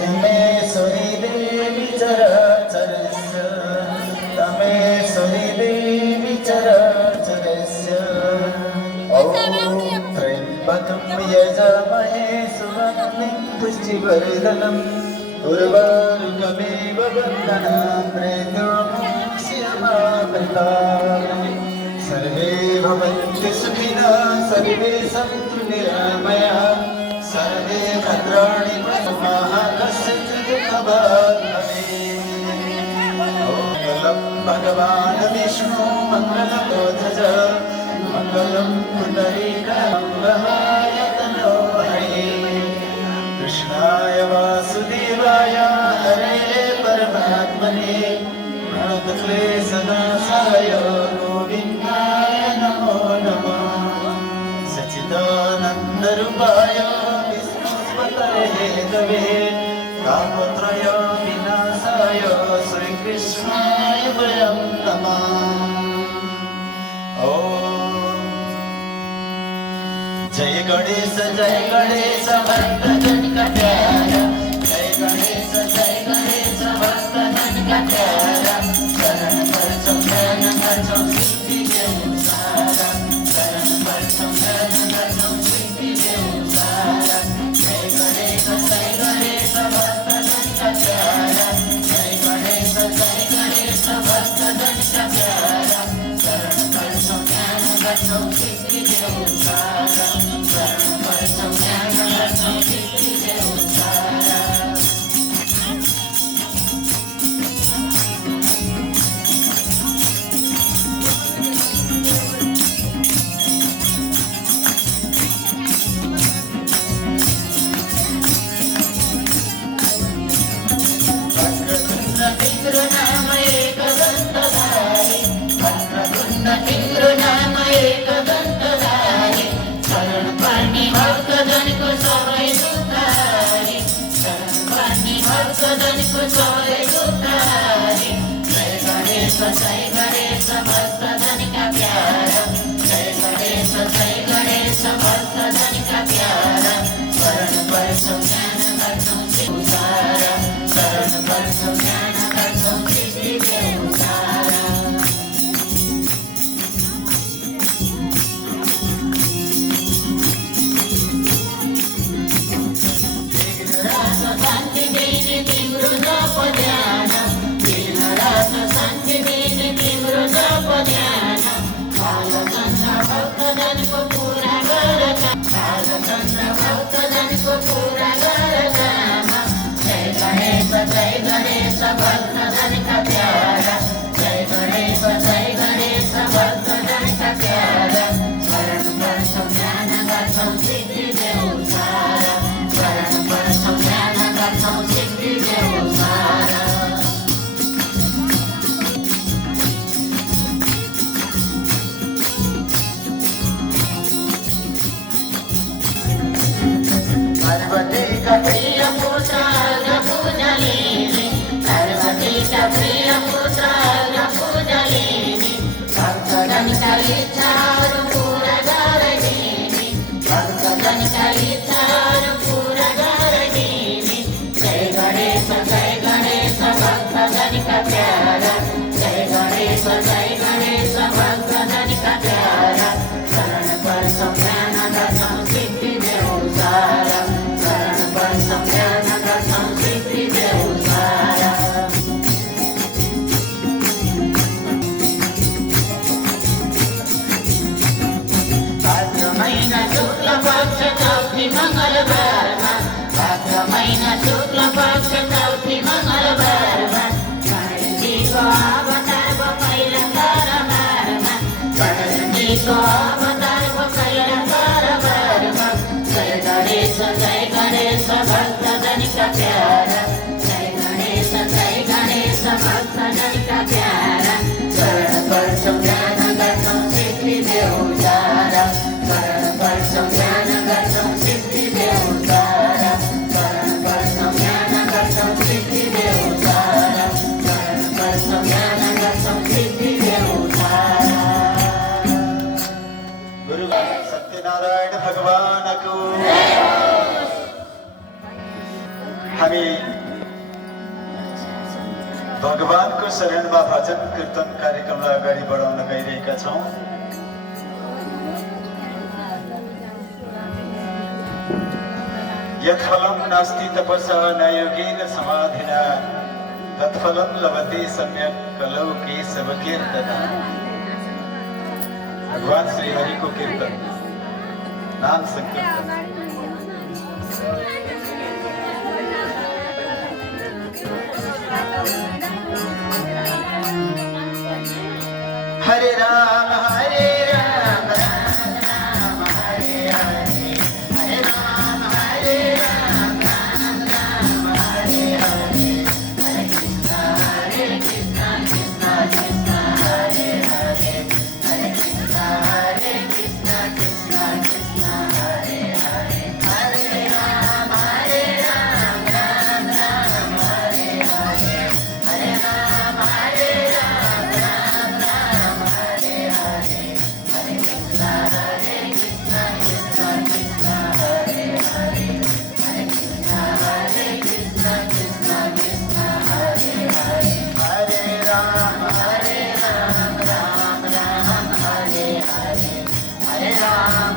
तमेश्वरी देवी चराचरस्य तमेश्वरी देवी चराचरस्य ॐ त्र्यम्बकं यजामहे सुगन्धिं पुष्टिवर्धनम् उर्वारुकमेव बन्धनान् प्रेतोक्षयमामृतात् सर्वे भवन्तु सुखिनः सर्वे सन्तु निरामयाः सर्वे भद्राणि पश्यन्तु कश्चित् दुःखभाग् भवेत् मङ्गलं भगवान् विष्णु मङ्गलं ध्वज मङ्गलं पुण्डरीकाय तनो हरे कृष्णाय वासुदेवाय हरे परमात्मने प्रणतक्लेशनाशाय गोविन्दाय नमो नमः सच्चिदानन्दरूपाय विष्णुपतये तापत्रय विनाशाय श्रीकृष्णाय वयं नमः ॐ जय गणेश भक्तजन का प्यारा जय गणेश भक्तजन का प्यारा शरण परचम ज्ञान परचम सिद्धि के सारा शरण परचम ज्ञान परचम सिद्धि के सारा जय गणेश भक्तजन का प्यारा जय गणेश भक्तजन का प्यारा शरण परचम ज्ञान परचम सिद्धि के सारा शरण परचम ज्ञान परचम सिद्धि के सारा जय गणेश भक्तजन का प्यारा जय गणेश भक्तजन का प्यारा शरण परचम ज्ञान परचम सिद्धि सारा शरण परचम ज्ञान परचम सिद्धि के सारा शान्ति देने तिम्रो जप ध्यान शान्ति देने तिम्रो जप ध्यान भक्तजनको पुरा गर भक्तजनको पुरा गर जय गणेश भक्तजनका प्यारा जय गणेश भक्तजनका प्यारा शरण परचम ज्ञान गर्छौं सिद्धि देऊ सारा शरण परचम ज्ञान गर्छौं सिद्धि देऊ सारा पार्वती का प्रिय पुत्र पूजलिनी पार्वती का प्रिय पुत्र पूजलिनी भक्तजन का इच्छाहरू पूरा गरिदिनी भक्तजन का इच्छाहरू पूरा गरिदिनी जय गणेश भक्तजन का प्यारा जय गणेश भक्तजन का प्यारा शरण परचम ज्ञान गर्छौं सिद्धि देऊ सारा शरण परचम ज्ञान गर्छौं सिद्धि देऊ सारा भाद्र महिना शुक्ल पक्ष चौथी मङ्गलबारमा भाद्र महिना शुक्ल पक्ष चौथी मङ्गलबारमा गणेशजीको अवतार पहिला दरबारमा गणेशजीको अवतार पहिला दरबारमा जय गणेश भक्तजन का प्यारा जय गणेश भक्तजन का प्यारा शरण परचम ज्ञान गर्छौं सिद्धि देऊ सारा शरण परचम ज्ञान गर्छौं सिद्धि देऊ सारा शरण परचम ज्ञान गर्छौं सिद्धि देऊ सारा शरण परचम ज्ञान गर्छौं सिद्धि देऊ सारा गुरु सत्यनारायण भगवान को हामी भगवानको शरणमा भजन कीर्तन कार्यक्रमलाई अगाडि बढाउन गइरहेका छौँ। यत्फलं नास्ति तपसा न योगेन समाधिना तत्फलं लभते सम्यक कलौ केशव कीर्तना। भगवान श्री हरि को कीर्तन नाम संकीर्तन। हरे राम राम राम हरे हरे, हरे राम राम राम हरे हरे, हरे कृष्णा कृष्णा कृष्णा हरे हरे, हरे कृष्णा कृष्णा कृष्णा हरे हरे, हरे राम राम राम हरे हरे, हरे राम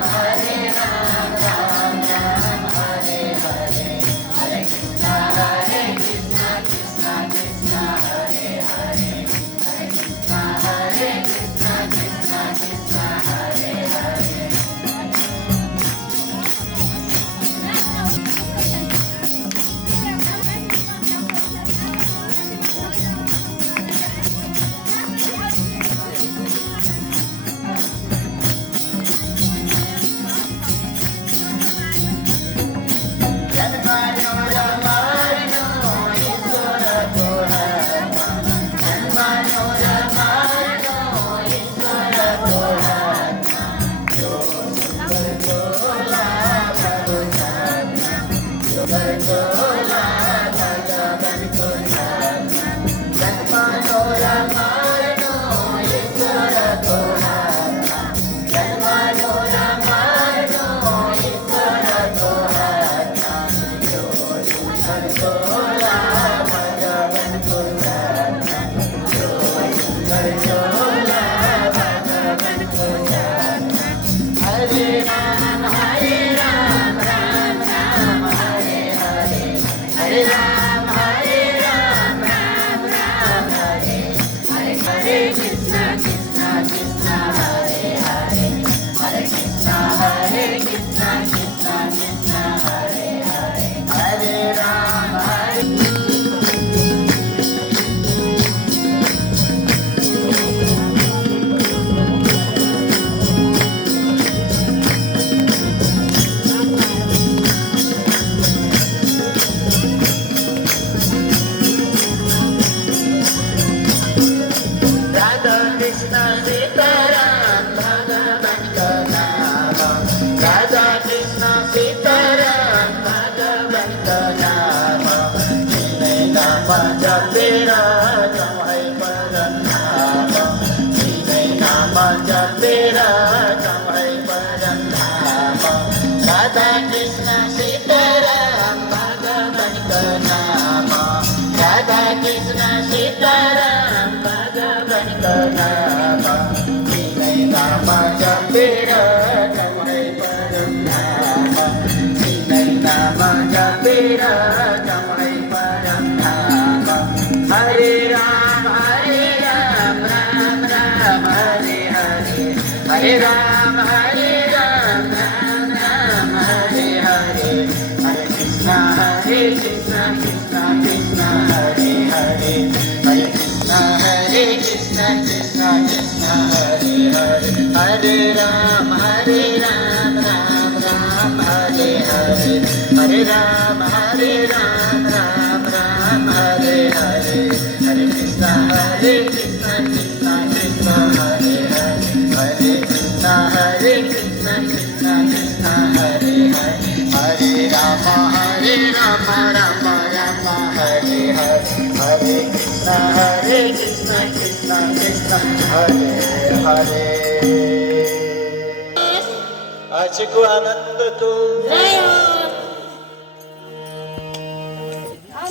आजको आनन्द को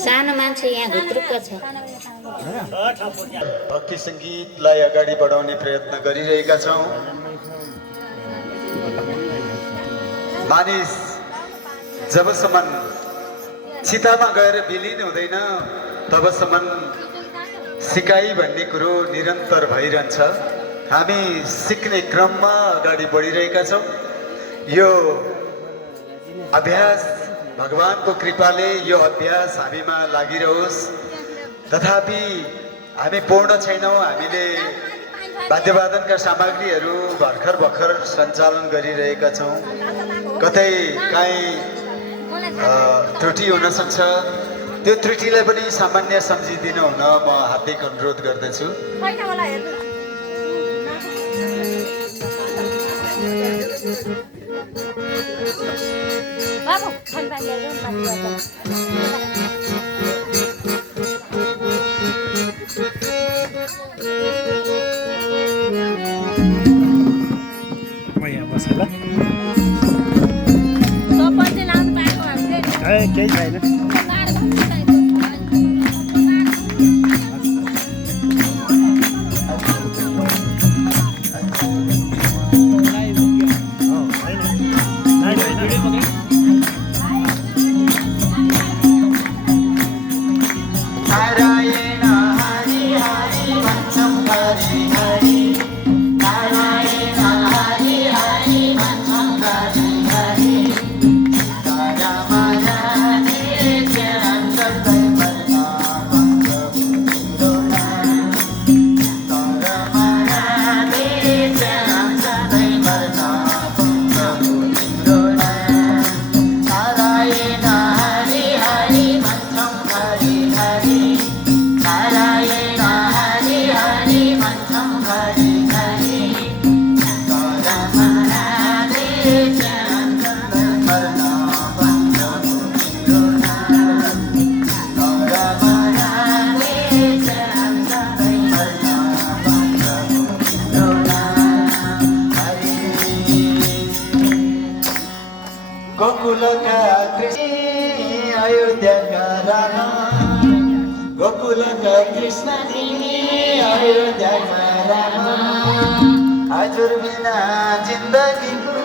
सानो मान्छे यहाँ घुत्रुक्क छ। भक्ति सङ्गीतलाई अगाडि बढाउने प्रयत्न गरिरहेका छौँ। मानिस जबसम्म चितामा गएर विलिन हुँदैन तबसम्म सिकाइ भन्ने कुरो निरन्तर भइरहन्छ। हामी सिक्ने क्रममा अगाडि बढिरहेका छौँ। यो अभ्यास भगवानको कृपाले यो अभ्यास हामीमा लागिरहोस्। तथापि हामी पूर्ण छैनौँ। हामीले वाद्यवादनका सामग्रीहरू भर्खर सञ्चालन गरिरहेका छौँ। कतै काहीँ त्रुटि हुन सक्छ। त्यो त्रुटिलाई पनि सामान्य सम्झिदिनु हुन म हार्दिक अनुरोध गर्दछु। केही छैन। गोकुलका कृष्ण अयोध्याका राम, गोकुलका कृष्ण अयोध्याका राम। हजुर बिना जिन्दगीको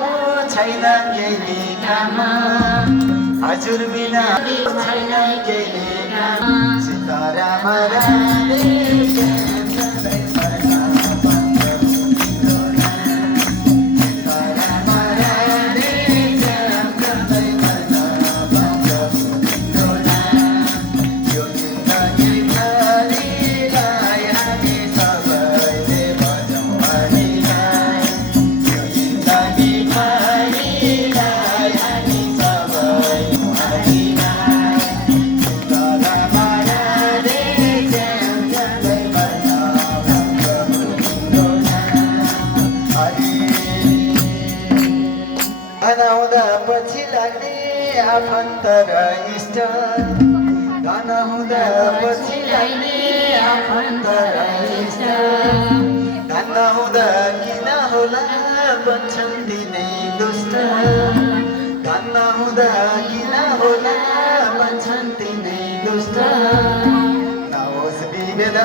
छैन केही काम, हजुर बिना छैन केही काम। सीताराम राधे पछि लाग्ने आफन्त र इष्ट, धन हुँदा पछि लाग्ने आफन्त र इष्ट। धन हुँदा किन होला भन्छन् दिनै दुष्ट, धन हुँदा किन होला भन्छन् दिनै दुष्ट। नहोस् विभेद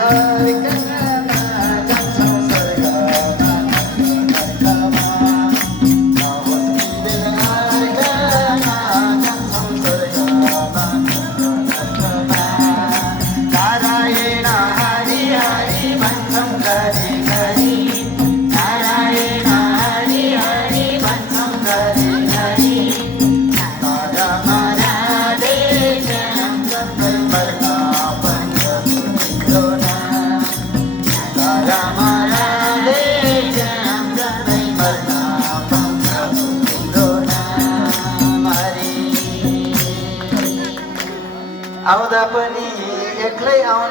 आउँदा पनि एक्लै आउने